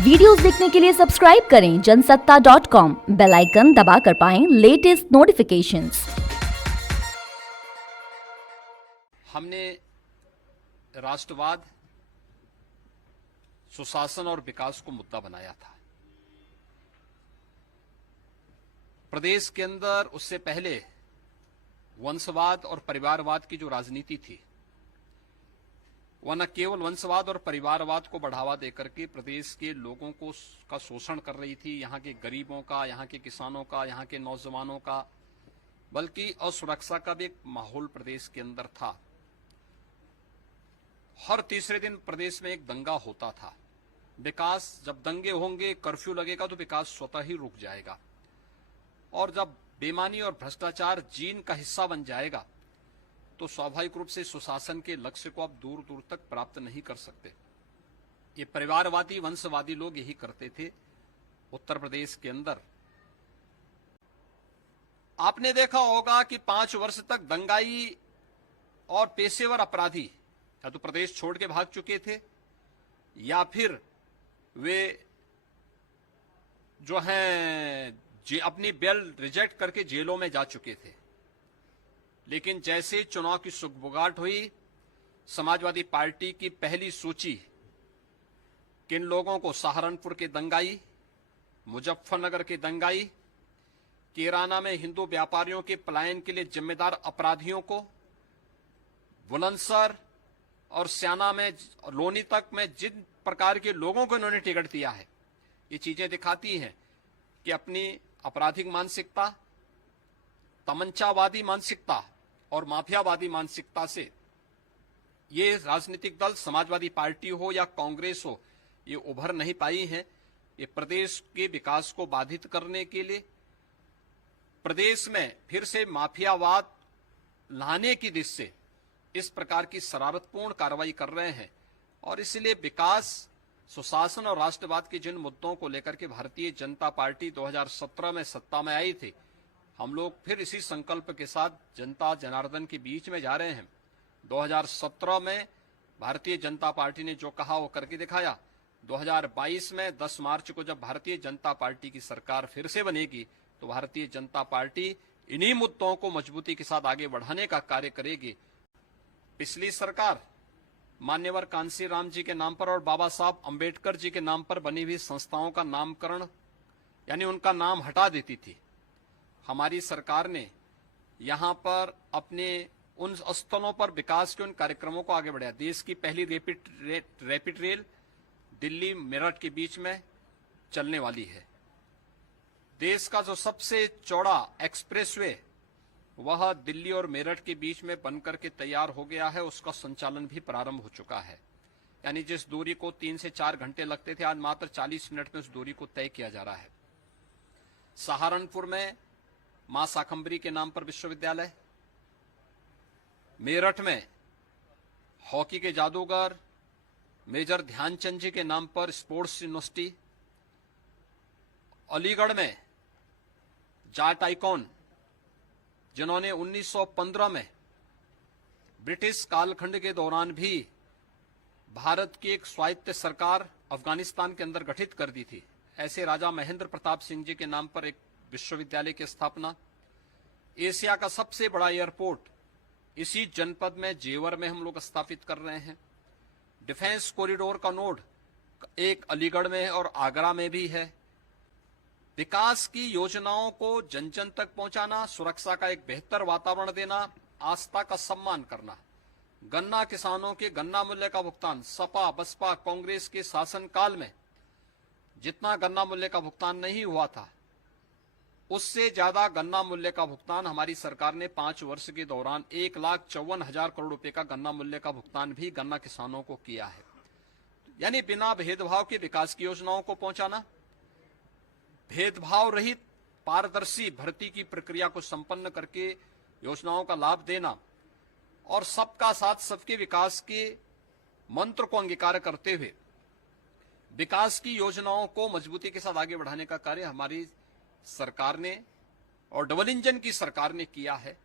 Videos देखने के लिए सब्सक्राइब करें जनसत्ता.com, बेल आइकन दबाकर पाएं लेटेस्ट नोटिफिकेशंस। हमने राष्ट्रवाद, सुशासन और विकास को मुद्दा बनाया था। प्रदेश के अंदर उससे पहले वंशवाद और परिवारवाद की जो राजनीति थी, वह न केवल वंशवाद और परिवारवाद को बढ़ावा देकर के प्रदेश के लोगों को का शोषण कर रही थी, यहाँ के गरीबों का, यहाँ के किसानों का, यहाँ के नौजवानों का, बल्कि असुरक्षा का भी एक माहौल प्रदेश के अंदर था। हर तीसरे दिन प्रदेश में एक दंगा होता था। विकास, जब दंगे होंगे, कर्फ्यू लगेगा तो विकास स्वतः ही रुक जाएगा, और जब बेईमानी और भ्रष्टाचार जीन का हिस्सा बन जाएगा तो स्वाभाविक रूप से सुशासन के लक्ष्य को आप दूर दूर तक प्राप्त नहीं कर सकते। ये परिवारवादी, वंशवादी लोग यही करते थे उत्तर प्रदेश के अंदर। आपने देखा होगा कि 5 वर्ष तक दंगाई और पेशेवर अपराधी या तो प्रदेश छोड़ के भाग चुके थे, या फिर वे जो हैं अपनी बेल रिजेक्ट करके जेलों में जा चुके थे। लेकिन जैसे चुनाव की सुगबुगाहट हुई, समाजवादी पार्टी की पहली सूची किन लोगों को, सहारनपुर के दंगाई, मुजफ्फरनगर के दंगाई, कैराना में हिंदू व्यापारियों के पलायन के लिए जिम्मेदार अपराधियों को, बुलंदशहर और स्याना में, लोनी तक में जिन प्रकार के लोगों को इन्होंने टिकट दिया है, ये चीजें दिखाती हैं कि अपनी आपराधिक मानसिकता, तमंचावादी मानसिकता और माफियावादी मानसिकता से ये राजनीतिक दल, समाजवादी पार्टी हो या कांग्रेस हो, ये उभर नहीं पाई हैं। ये प्रदेश के विकास को बाधित करने के लिए, प्रदेश में फिर से माफियावाद लाने की दिशा से इस प्रकार की शरारतपूर्ण कार्रवाई कर रहे हैं। और इसलिए विकास, सुशासन और राष्ट्रवाद के जिन मुद्दों को लेकर के भारतीय जनता पार्टी 2017 में सत्ता में आई थी, हम लोग फिर इसी संकल्प के साथ जनता जनार्दन के बीच में जा रहे हैं। 2017 में भारतीय जनता पार्टी ने जो कहा वो करके दिखाया। 2022 में 10 मार्च को जब भारतीय जनता पार्टी की सरकार फिर से बनेगी, तो भारतीय जनता पार्टी इन्हीं मुद्दों को मजबूती के साथ आगे बढ़ाने का कार्य करेगी। पिछली सरकार मान्यवर कांशीराम जी के नाम पर और बाबा साहब अंबेडकर जी के नाम पर बनी हुई संस्थाओं का नामकरण, यानी उनका नाम हटा देती थी। हमारी सरकार ने यहां पर अपने उन स्थलों पर विकास के उन कार्यक्रमों को आगे बढ़ाया। देश की पहली रैपिड रेल दिल्ली मेरठ के बीच में चलने वाली है। देश का जो सबसे चौड़ा एक्सप्रेसवे, वह दिल्ली और मेरठ के बीच में बनकर के तैयार हो गया है। उसका संचालन भी प्रारंभ हो चुका है। यानी जिस दूरी को 3 से 4 घंटे लगते थे, आज मात्र 40 मिनट में उस दूरी को तय किया जा रहा है। सहारनपुर में मां शाकंभरी के नाम पर विश्वविद्यालय, मेरठ में हॉकी के जादूगर मेजर ध्यानचंद जी के नाम पर स्पोर्ट्स यूनिवर्सिटी, अलीगढ़ में जाट आइकॉन, जिन्होंने 1915 में ब्रिटिश कालखंड के दौरान भी भारत की एक स्वायत्त सरकार अफगानिस्तान के अंदर गठित कर दी थी, ऐसे राजा महेंद्र प्रताप सिंह जी के नाम पर एक विश्वविद्यालय की स्थापना। एशिया का सबसे बड़ा एयरपोर्ट इसी जनपद में, जेवर में हम लोग स्थापित कर रहे हैं। डिफेंस कॉरिडोर का नोड एक अलीगढ़ में और आगरा में भी है। विकास की योजनाओं को जन जन तक पहुंचाना, सुरक्षा का एक बेहतर वातावरण देना, आस्था का सम्मान करना, गन्ना किसानों के गन्ना मूल्य का भुगतान। सपा, बसपा, कांग्रेस के शासनकाल में जितना गन्ना मूल्य का भुगतान नहीं हुआ था, उससे ज्यादा गन्ना मूल्य का भुगतान हमारी सरकार ने 5 वर्ष के दौरान 1,54,000 करोड़ रुपए का गन्ना मूल्य का भुगतान भी गन्ना किसानों को किया है। यानी बिना भेदभाव के विकास की योजनाओं को पहुंचाना, भेदभाव रहित पारदर्शी भर्ती की प्रक्रिया को संपन्न करके योजनाओं का लाभ देना, और सबका साथ सबके विकास के मंत्र को अंगीकार करते हुए विकास की योजनाओं को मजबूती के साथ आगे बढ़ाने का कार्य हमारी सरकार ने और डबल इंजन की सरकार ने किया है।